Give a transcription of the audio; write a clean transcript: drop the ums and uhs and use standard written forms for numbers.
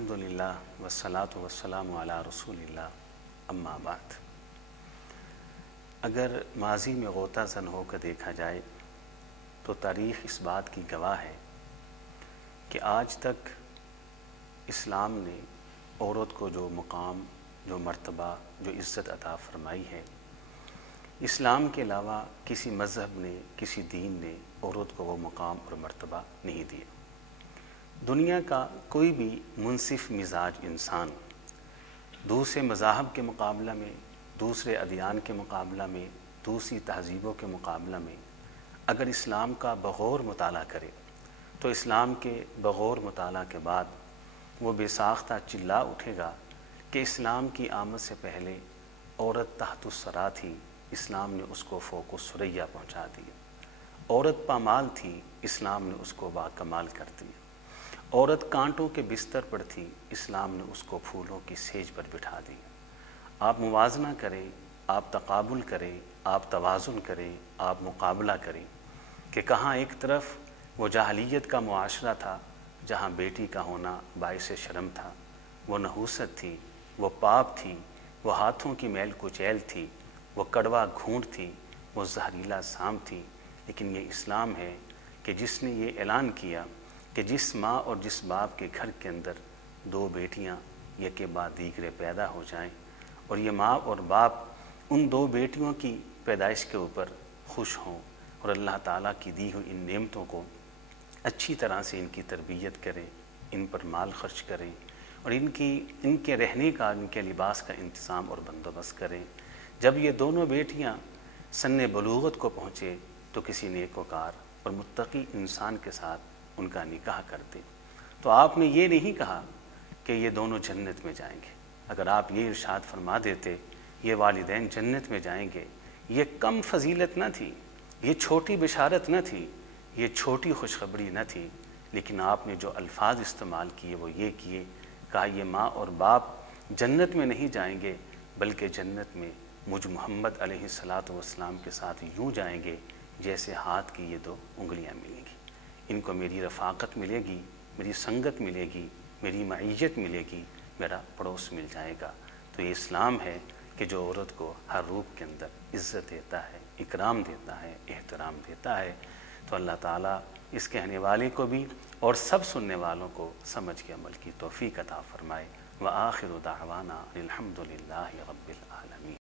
الحمدللہ والصلاۃ والسلام علی رسول اللہ اما بعد۔ اگر ماضی میں غوطہ زن ہو کر دیکھا جائے تو تاریخ اس بات کی گواہ ہے کہ آج تک اسلام نے عورت کو جو مقام، جو مرتبہ، جو عزت عطا فرمائی ہے، اسلام کے علاوہ کسی مذہب نے، کسی دین نے عورت کو وہ مقام اور مرتبہ نہیں دیا۔ دنیا کا کوئی بھی منصف مزاج انسان دوسرے مذاہب کے مقابلہ میں، دوسرے ادیان کے مقابلہ میں، دوسری تہذیبوں کے مقابلہ میں اگر اسلام کا بغور مطالعہ کرے تو اسلام کے بغور مطالعہ کے بعد وہ بے ساختہ چلا اٹھے گا کہ اسلام کی آمد سے پہلے عورت تحت الثری تھی، اسلام نے اس کو فوق الثریا پہنچا دیا۔ عورت پامال تھی، اسلام نے اس کو باکمال کر دیا۔ عورت کانٹوں کے بستر پر تھی، اسلام نے اس کو پھولوں کی سیج پر بٹھا دیا۔ آپ موازنہ کریں، آپ تقابل کریں، آپ توازن کریں، آپ مقابلہ کریں کہ کہاں ایک طرف وہ جاہلیت کا معاشرہ تھا جہاں بیٹی کا ہونا باعث شرم تھا، وہ نحوست تھی، وہ پاپ تھی، وہ ہاتھوں کی میل کچیل تھی، وہ کڑوا گھونٹ تھی، وہ زہریلا سام تھی۔ لیکن یہ اسلام ہے کہ جس نے یہ اعلان کیا کہ جس ماں اور جس باپ کے گھر کے اندر دو بیٹیاں یکے بعد دیگرے پیدا ہو جائیں اور یہ ماں اور باپ ان دو بیٹیوں کی پیدائش کے اوپر خوش ہوں اور اللہ تعالیٰ کی دی ہوئی ان نعمتوں کو اچھی طرح سے ان کی تربیت کریں، ان پر مال خرچ کریں اور ان کے رہنے کا، ان کے لباس کا انتظام اور بندوبست کریں۔ جب یہ دونوں بیٹیاں سن بلوغت کو پہنچے تو کسی نیکوکار اور متقی انسان کے ساتھ ان کا نکاح کرتے۔ تو آپ نے یہ نہیں کہا کہ یہ دونوں جنت میں جائیں گے۔ اگر آپ یہ ارشاد فرما دیتے یہ والدین جنت میں جائیں گے، یہ کم فضیلت نہ تھی، یہ چھوٹی بشارت نہ تھی، یہ چھوٹی خوشخبری نہ تھی، لیکن آپ نے جو الفاظ استعمال کیے وہ یہ کیے، کہا یہ ماں اور باپ جنت میں نہیں جائیں گے بلکہ جنت میں مجھ محمد علیہ الصلاۃ والسلام کے ساتھ یوں جائیں گے جیسے ہاتھ کی یہ دو انگلیاں ملیں گی۔ ان کو میری رفاقت ملے گی، میری سنگت ملے گی، میری معیت ملے گی، میرا پڑوس مل جائے گا۔ تو یہ اسلام ہے کہ جو عورت کو ہر روپ کے اندر عزت دیتا ہے، اکرام دیتا ہے، احترام دیتا ہے۔ تو اللہ تعالیٰ اس کہنے والے کو بھی اور سب سننے والوں کو سمجھ کے عمل کی توفیق عطا فرمائے۔ وآخر دعوانا الحمدللہ رب العالمین۔